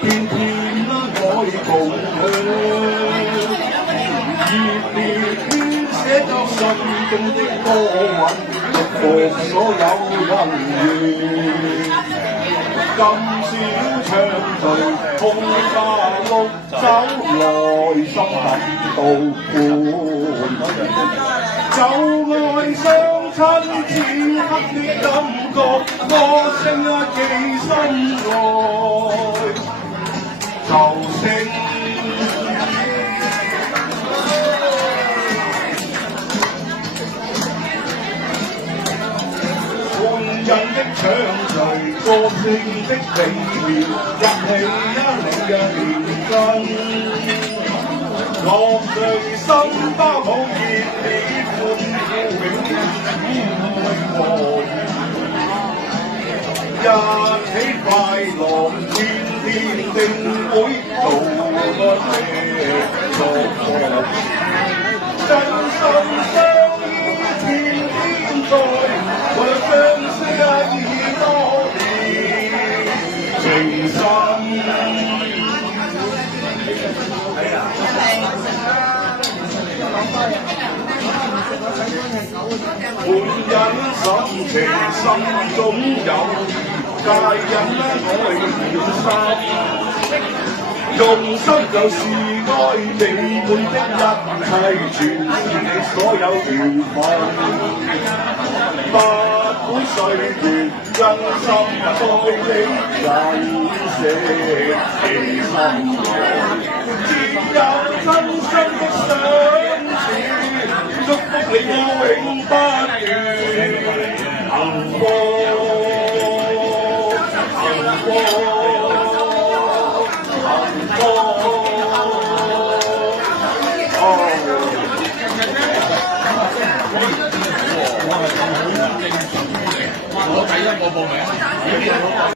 天天愛共享，熱烈編寫着心中的歌韻，祝福所有人員。今宵暢聚，空花綠酒，內心感到歡。就愛相親此刻的感覺，歌聲寄心內，就聲。歡欣的暢聚，歌聲的美妙，一起連根。樂聚心包好熱烈歡呼，永遠一起快樂，天天定會做個作樂，真心相依天天在，我相識已多年，情深。歡欣心情心中有，皆因愛滿心。用心就是愛，你滿的一切，全是你所有緣分。不管歲月，真心愛你，人寫其心內，只有真心的相處。祝福你永不斷，幸福幸福幸福。我第一個報名。